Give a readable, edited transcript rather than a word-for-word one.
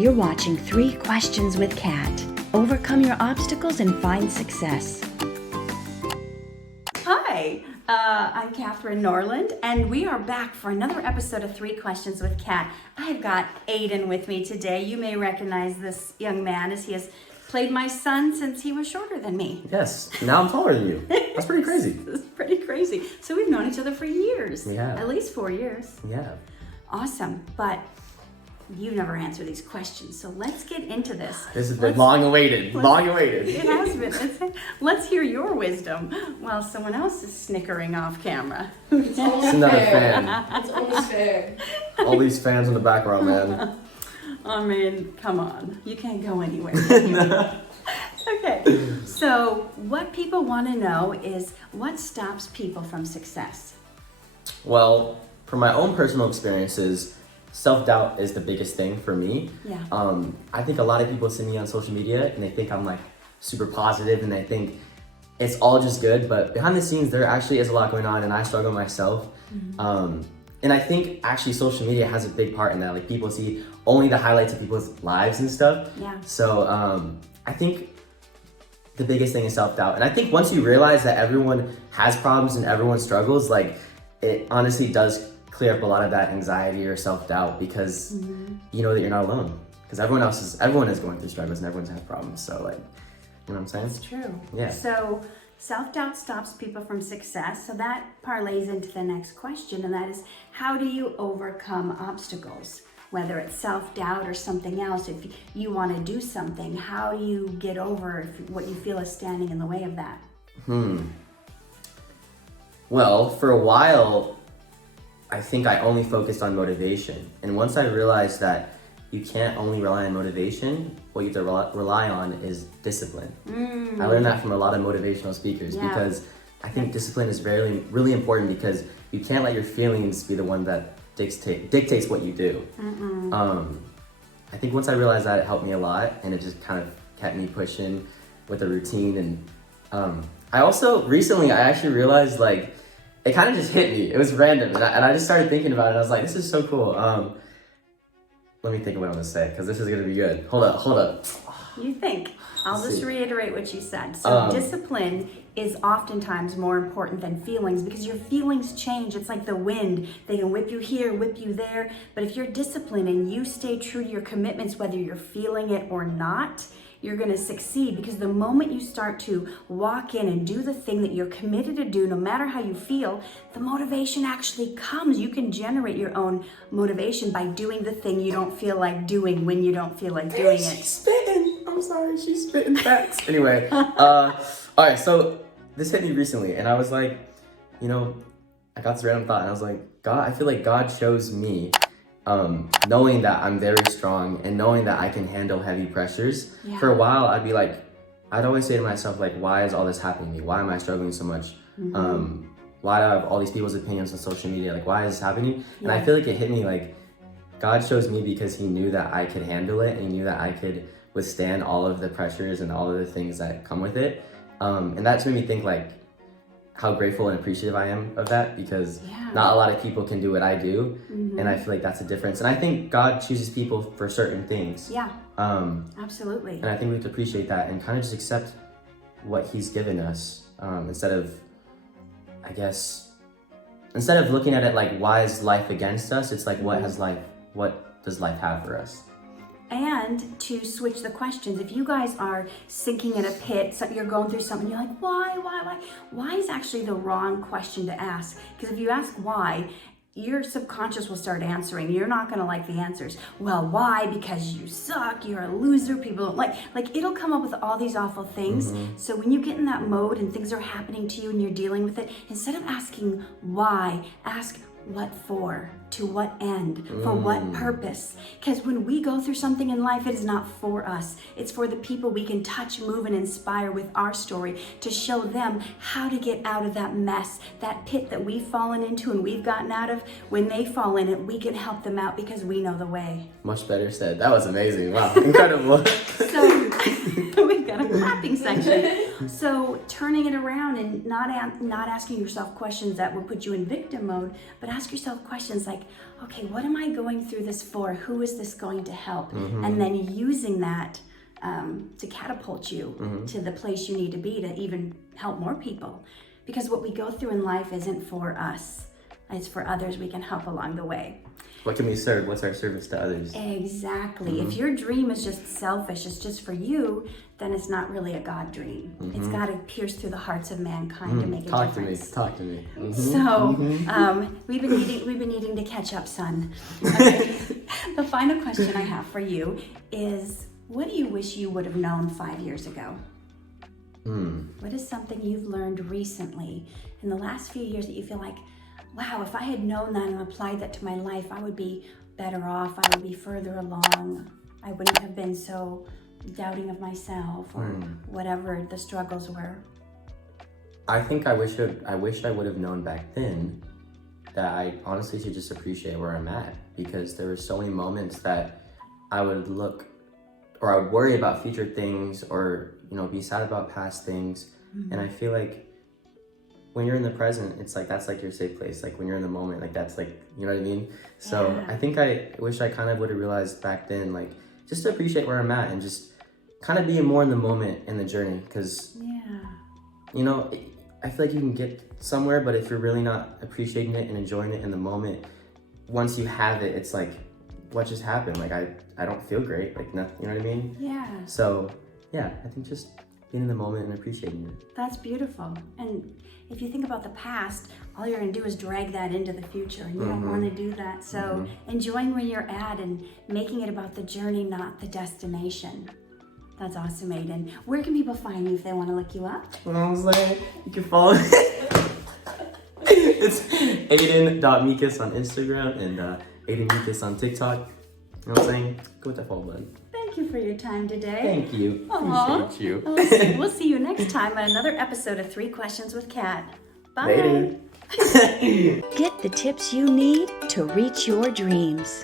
You're watching 3 Questions with Kat. Overcome your obstacles and find success. Hi, I'm Catherine Norland, and we are back for another episode of 3 Questions with Kat. I've got Ayden with me today. You may recognize this young man as he has played my son since he was shorter than me. Yes, now I'm taller than you. That's pretty crazy. It's pretty crazy. So we've known each other for years. We have. At least 4 years. Yeah. Awesome, but you never answer these questions, so let's get into this. This has been long awaited. It has been. Let's hear your wisdom while someone else is snickering off camera. It's almost It's another fair. fan. It's almost fair. All these fans in the background, man. I mean, come on. You can't go anywhere. Okay, so what people want to know is what stops people from success? Well, from my own personal experiences, self-doubt is the biggest thing for me. Yeah. I think a lot of people see me on social media and they think I'm like super positive and they think it's all just good, but behind the scenes there actually is a lot going on and I struggle myself. Mm-hmm. And I think actually social media has a big part in that. Like people see only the highlights of people's lives and stuff. Yeah. So I think the biggest thing is self-doubt. And I think once you realize that everyone has problems and everyone struggles, like it honestly does clear up a lot of that anxiety or self-doubt because you know that you're not alone. Because everyone is going through struggles and everyone's had problems. So like, you know what I'm saying? That's true. Yeah. So self-doubt stops people from success. So that parlays into the next question, and that is, how do you overcome obstacles? Whether it's self-doubt or something else, if you want to do something, how do you get over what you feel is standing in the way of that? Well, for a while, I think I only focused on motivation. And once I realized that you can't only rely on motivation, what you have to rely on is discipline. I learned that from a lot of motivational speakers because I think discipline is really important because you can't let your feelings be the one that dictates what you do. I think once I realized that, it helped me a lot and it just kind of kept me pushing with a routine. And I also recently I actually realized like it kind of just hit me. It was random and I just started thinking about it. I was like, this is so cool. Let me think of what I'm gonna say because this is gonna be good. Hold up. You think. I'll just reiterate what you said. So discipline is oftentimes more important than feelings because your feelings change. It's like the wind. They can whip you here, whip you there. But if you're disciplined and you stay true to your commitments, whether you're feeling it or not, you're going to succeed because the moment you start to walk in and do the thing that you're committed to do, no matter how you feel, the motivation actually comes. You can generate your own motivation by doing the thing you don't feel like doing when you don't feel like doing it. She's spitting. I'm sorry, she's spitting facts. Anyway, all right, so this hit me recently and I was like, you know, I got this random thought and I was like, God, I feel like God chose me knowing that I'm very strong and knowing that I can handle heavy pressures. Yeah. For a while, I'd always say to myself, like, why is all this happening to me? Why am I struggling so much? Why do I have all these people's opinions on social media? Like, why is this happening? And I feel like it hit me like, God chose me because he knew that I could handle it and he knew that I could withstand all of the pressures and all of the things that come with it. And that just made me think like, how grateful and appreciative I am of that because not a lot of people can do what I do. And I feel like that's a difference. And I think God chooses people for certain things. Yeah, absolutely. And I think we have to appreciate that and kind of just accept what he's given us instead of looking at it like, why is life against us? It's like, what does life have for us? And to switch the questions, if you guys are sinking in a pit, so you're going through something, you're like, why is actually the wrong question to ask? Because if you ask why, your subconscious will start answering. You're not going to like the answers. Well, why? Because you suck, you're a loser, people don't like it'll come up with all these awful things. So when you get in that mode and things are happening to you and you're dealing with it, instead of asking why, ask what for, to what end, for what purpose. Because when we go through something in life, it is not for us. It's for the people we can touch, move, and inspire with our story to show them how to get out of that mess, that pit that we've fallen into and we've gotten out of. When they fall in it, we can help them out because we know the way. Much better said. That was amazing. Wow, incredible. So We've got a clapping section. So turning it around and not asking yourself questions that will put you in victim mode, but ask yourself questions like, okay, what am I going through this for? Who is this going to help? And then using that to catapult you to the place you need to be to even help more people. Because what we go through in life isn't for us. It's for others we can help along the way. What can we serve? What's our service to others? Exactly. If your dream is just selfish, it's just for you, then it's not really a God dream. It's got to pierce through the hearts of mankind to make a difference. Talk to me. So we've been needing to catch up, son. Okay. The final question I have for you is, what do you wish you would have known 5 years ago? What is something you've learned recently in the last few years that you feel like, wow, if I had known that and applied that to my life, I would be better off, I would be further along, I wouldn't have been so doubting of myself or whatever the struggles were? I think I wish I would have known back then that I honestly should just appreciate where I'm at, because there were so many moments that I would look, or I would worry about future things, or be sad about past things. And I feel like when you're in the present, it's like that's like your safe place. Like when you're in the moment, like that's like, you know what I mean? So I think I wish I kind of would have realized back then, like just to appreciate where I'm at and just kind of be more in the moment in the journey. Because I feel like you can get somewhere, but if you're really not appreciating it and enjoying it in the moment, once you have it, it's like, what just happened? Like I don't feel great, like nothing, you know what I mean? Yeah. So yeah, I think just being in the moment and appreciating it. That's beautiful. And if you think about the past, all you're gonna do is drag that into the future, and you don't want to do that. So enjoying where you're at and making it about the journey, not the destination. That's awesome, Ayden. Where can people find you if they want to look you up? I was like, you can follow me. It's Ayden.Mekus on Instagram and Ayden Mekus on TikTok. You know what I'm saying? Go with that follow button. Thank you for your time today. Thank you. Aww. Appreciate you. We'll see you next time on another episode of 3 Questions with Kat. Bye. Later. Get the tips you need to reach your dreams.